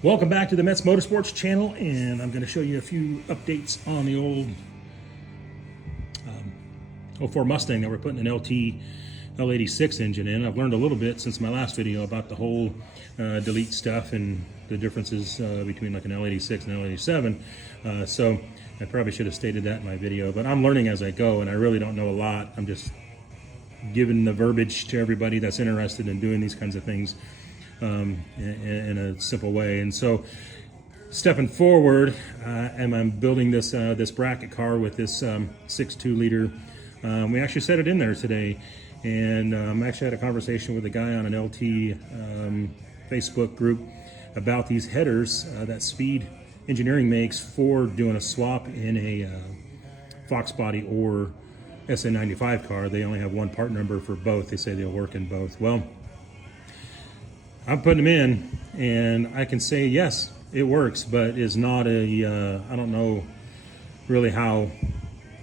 Welcome back to the Metz Motorsports channel, and I'm going to show you a few updates on the old 04 Mustang that we're putting an L86 engine in. I've learned a little bit since my last video about the whole delete stuff and the differences between like an L86 and L87. So I probably should have stated that in my video, but I'm learning as I go, and I really don't know a lot. I'm just giving the verbiage to everybody that's interested in doing these kinds of things in a simple way. And so stepping forward, and I'm building this this bracket car with this 6.2 liter. We actually set it in there today, and I actually had a conversation with a guy on an LT Facebook group about these headers that Speed Engineering makes for doing a swap in a Fox body or SN95 car. They only have one part number for both. They say they'll work in both. Well, I'm putting them in, and I can say yes, it works, but it's not a I don't know really how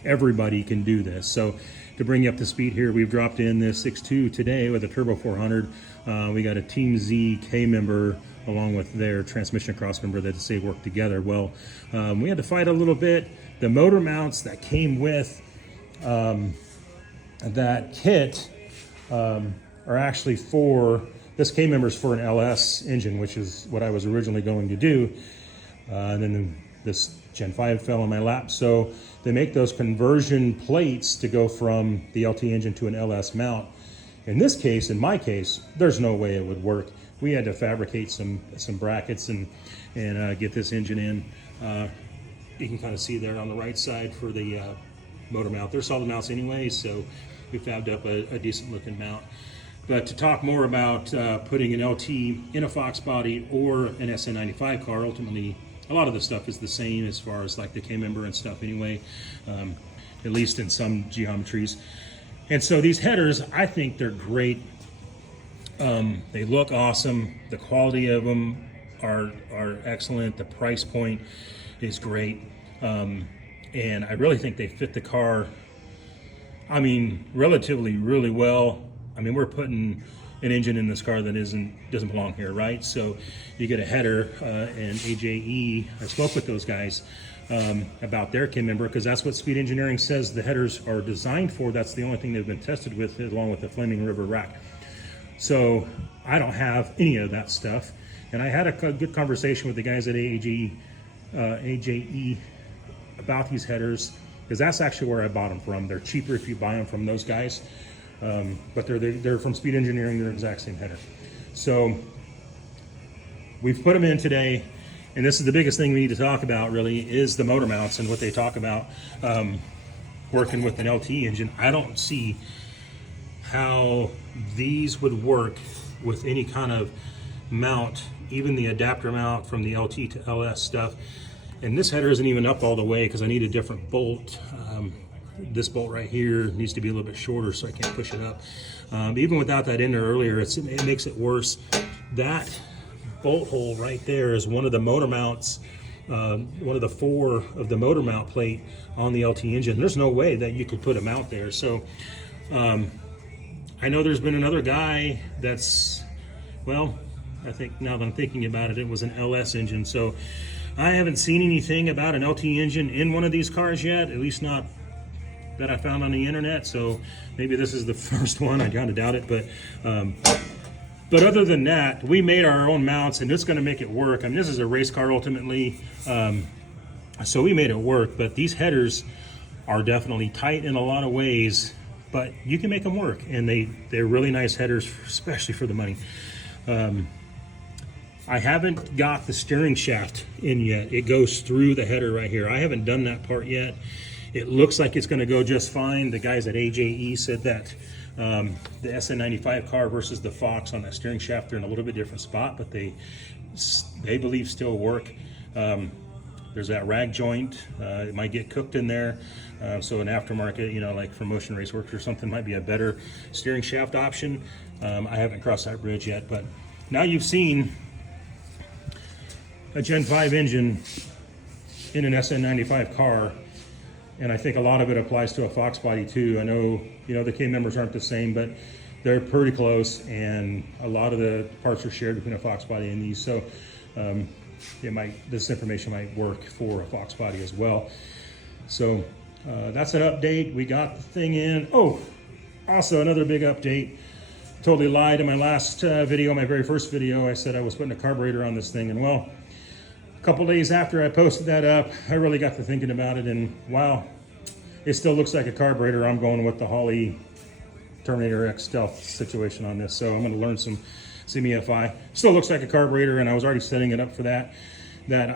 everybody can do this. So to bring you up to speed here, we've dropped in this 6.2 today with a turbo 400. We got a Team Z K member along with their transmission cross member that say work together. Well, we had to fight a little bit. The motor mounts that came with that kit are actually for this K member is for an LS engine, which is what I was originally going to do. And then this Gen 5 fell in my lap. So they make those conversion plates to go from the LT engine to an LS mount. In this case, in my case, there's no way it would work. We had to fabricate some brackets and get this engine in. You can kind of see there on the right side for the motor mount. They're solid mounts anyway, so we fabbed up a decent looking mount. But to talk more about putting an LT in a Fox body or an SN95 car, ultimately a lot of the stuff is the same as far as like the K member and stuff anyway, at least in some geometries. And so these headers, I think they're great. They look awesome. The quality of them are excellent. The price point is great. And I really think they fit the car, I mean, relatively really well. I mean, we're putting an engine in this car that doesn't belong here, right? So you get a header, and AJE, I spoke with those guys about their K member, because that's what Speed Engineering says the headers are designed for. That's the only thing they've been tested with, along with the Flaming River rack. So I don't have any of that stuff. And I had a good conversation with the guys at AJE about these headers, because that's actually where I bought them from. They're cheaper if you buy them from those guys. But they're from Speed Engineering. They're the exact same header. So we've put them in today, and this is the biggest thing we need to talk about really is the motor mounts and what they talk about working with an LT engine. I don't see how these would work with any kind of mount, even the adapter mount from the LT to LS stuff. And this header isn't even up all the way because I need a different bolt. This bolt right here needs to be a little bit shorter, so I can't push it up. Even without that in there earlier, it makes it worse. That bolt hole right there is one of the motor mounts, one of the four of the motor mount plate on the LT engine. There's no way that you could put a mount there. So I know there's been another guy that's, well, I think now that I'm thinking about it, it was an LS engine. So I haven't seen anything about an LT engine in one of these cars yet, at least not that I found on the internet. So maybe this is the first one. I kind of doubt it, but other than that, we made our own mounts, and it's going to make it work. I mean, this is a race car ultimately, so we made it work. But these headers are definitely tight in a lot of ways, but you can make them work, and they're really nice headers, especially for the money. I haven't got the steering shaft in yet. It goes through the header right here. I haven't done that part yet. It looks like it's going to go just fine. The guys at AJE said that the SN95 car versus the Fox on that steering shaft, they're in a little bit different spot, but they believe still work. There's that rag joint. It might get cooked in there. So an aftermarket, you know, like for Motion Race Works or something, might be a better steering shaft option. I haven't crossed that bridge yet, but now you've seen a Gen 5 engine in an SN95 car. And I think a lot of it applies to a Fox body too. I know, you know, the K members aren't the same, but they're pretty close, and a lot of the parts are shared between a Fox body and these. So this information might work for a Fox body as well. So that's an update. We got the thing in. Oh, also another big update. Totally lied in my last video, my very first video. I said I was putting a carburetor on this thing, and well, a couple days after I posted that up, I really got to thinking about it, and wow, it still looks like a carburetor. I'm going with the Holley Terminator X Stealth situation on this, so I'm going to learn some EFI. Still looks like a carburetor, and I was already setting it up for that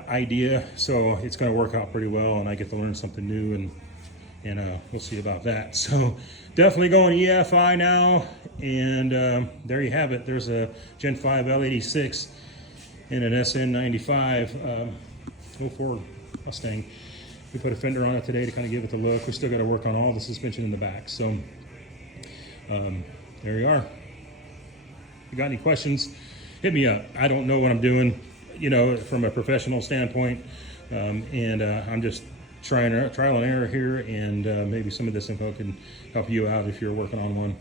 idea, so it's going to work out pretty well, and I get to learn something new, and we'll see about that. So definitely going EFI now, and there you have it. There's a Gen 5 L86 and an SN95 04 Mustang. We put a fender on it today to kind of give it the look. We still got to work on all the suspension in the back. So there you are. If you got any questions, hit me up. I don't know what I'm doing, you know, from a professional standpoint, and I'm just trying trial and error here, and maybe some of this info can help you out if you're working on one.